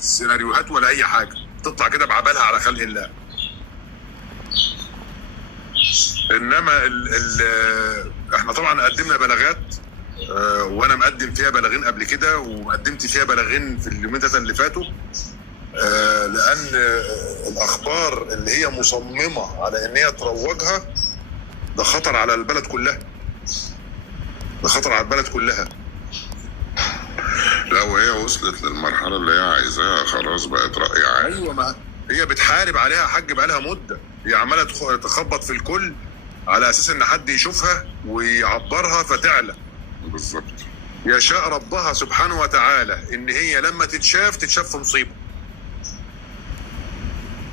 سيناريوهات ولا اي حاجه، تطلع كده بعبالها على خلق الله. انما احنا طبعا قدمنا بلاغات، وانا مقدم فيها بلاغين قبل كده، وقدمت فيها بلاغين في اليومين ثلاثه اللي فاتوا، لان الاخبار اللي هي مصممه على ان هي تروجها ده خطر على البلد كلها، ده خطر على البلد كلها. لا وهي وصلت للمرحله اللي هي عايزاها خلاص، بقت رأي عام. ايوه، ما هي بتحارب عليها حاج بقى لها مده، هي عماله تخبط في الكل على اساس ان حد يشوفها ويعبرها فتعلى. بالظبط. يشاء ربها سبحانه وتعالى ان هي لما تتشاف في مصيبه،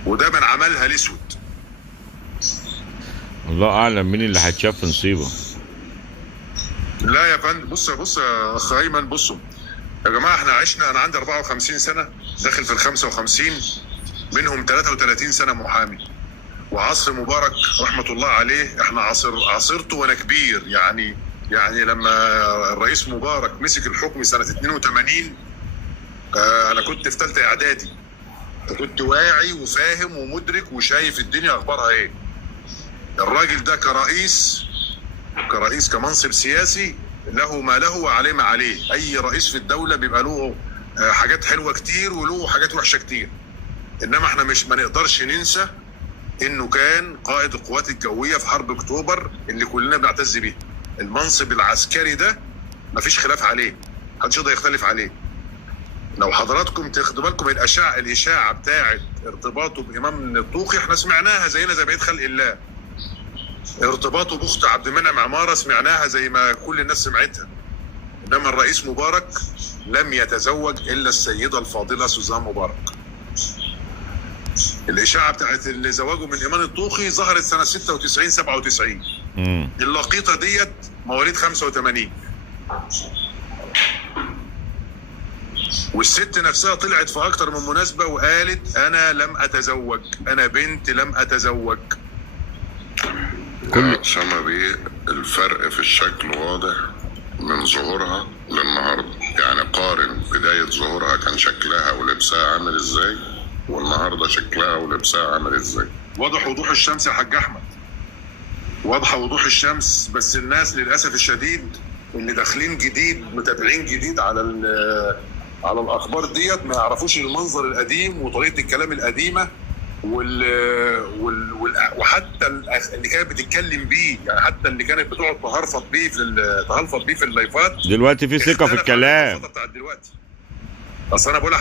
وده من عملها الاسود. الله اعلم مين اللي هيتشاف في نصيبه. لا يا فندم، بص يا اخ ايمن، بصوا يا جماعه، احنا عشنا، انا عندي 54 سنه داخل في ال 55، منهم 33 سنه محامي. وعصر مبارك رحمه الله عليه احنا عاصرته وانا كبير، يعني لما الرئيس مبارك مسك الحكم سنه 82 انا كنت في ثالثه اعدادي، كنت واعي وفاهم ومدرك وشايف الدنيا اخبارها ايه. الراجل ده كرئيس كمنصب سياسي له ما له وعليه ما عليه. اي رئيس في الدوله بيبقى له حاجات حلوه كتير وله حاجات وحشه كتير، انما احنا ما نقدرش ننسى انه كان قائد القوات الجويه في حرب اكتوبر اللي كلنا بنعتز بيه. المنصب العسكري ده مفيش خلاف عليه، محدش يقدر يختلف عليه. لو حضراتكم تاخدوا بالكم الاشاعه بتاعه ارتباطه بامام الطوخي احنا سمعناها زينا زي بقيه خلق الله. ارتباطه باخت عبد المنعم عماره سمعناها زي ما كل الناس سمعتها. انما الرئيس مبارك لم يتزوج الا السيده الفاضله سوزان مبارك. الاشاعه بتاعت اللي زواجه من ايمان الطوخي ظهرت سنه 96 97. اللقيطه ديت مواليد 85. والست نفسها طلعت في اكتر من مناسبه وقالت انا لم اتزوج، انا بنت لم اتزوج. سما بيه الفرق في الشكل واضح من ظهورها للنهارده، يعني قارن بدايه ظهورها كان شكلها ولبسها عامل ازاي، والنهارده شكلها ولبسها عامل ازاي. واضح وضوح الشمس يا حاج احمد، واضحه وضوح الشمس. بس الناس للاسف الشديد اللي داخلين جديد، متابعين جديد على الاخبار ديت، ما يعرفوش المنظر القديم وطريقه الكلام القديمه وحتى اللي كانت بتتكلم بيه، يعني حتى اللي كانت بتقعد تهلفط بيه في اللايفات دلوقتي في ثقه في الكلام. دلوقتي اصل انا بقول